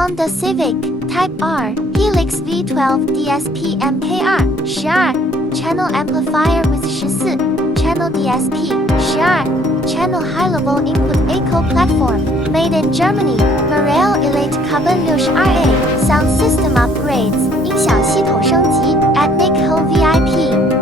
Honda Civic Type R HELIX V 12 DSP MK2 12 Channel Amplifier with 14 Channel DSP 12 Channel highlevel input echo platform Made in Germany Morel Elate Carbon 62A Sound System Upgrades 音响系统升级 at Nick VIP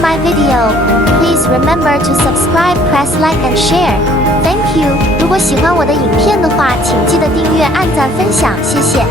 my video, please remember to subscribe, press like and share. Thank you. 如果喜欢我的影片的话，请记得订阅、按赞、分享，谢谢。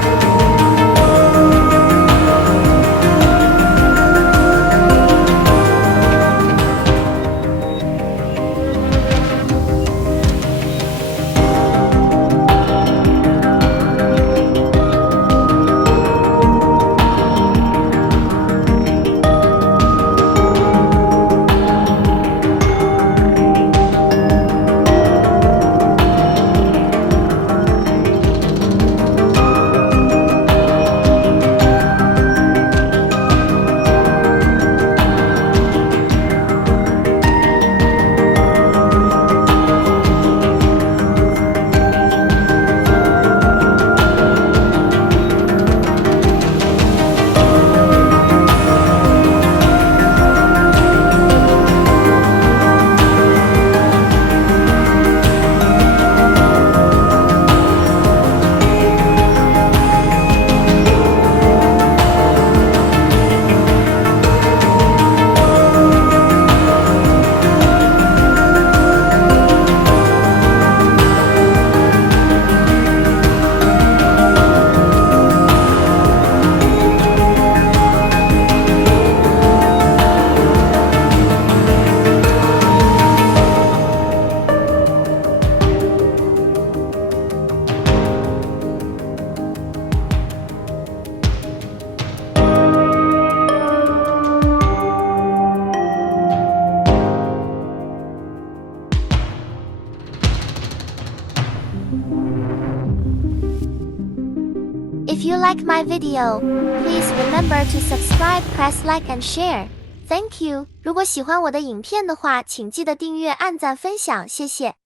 If you like my video, please remember to subscribe, press like and share. Thank you. 如果喜欢我的影片的话，请记得订阅、按赞、分享，谢谢。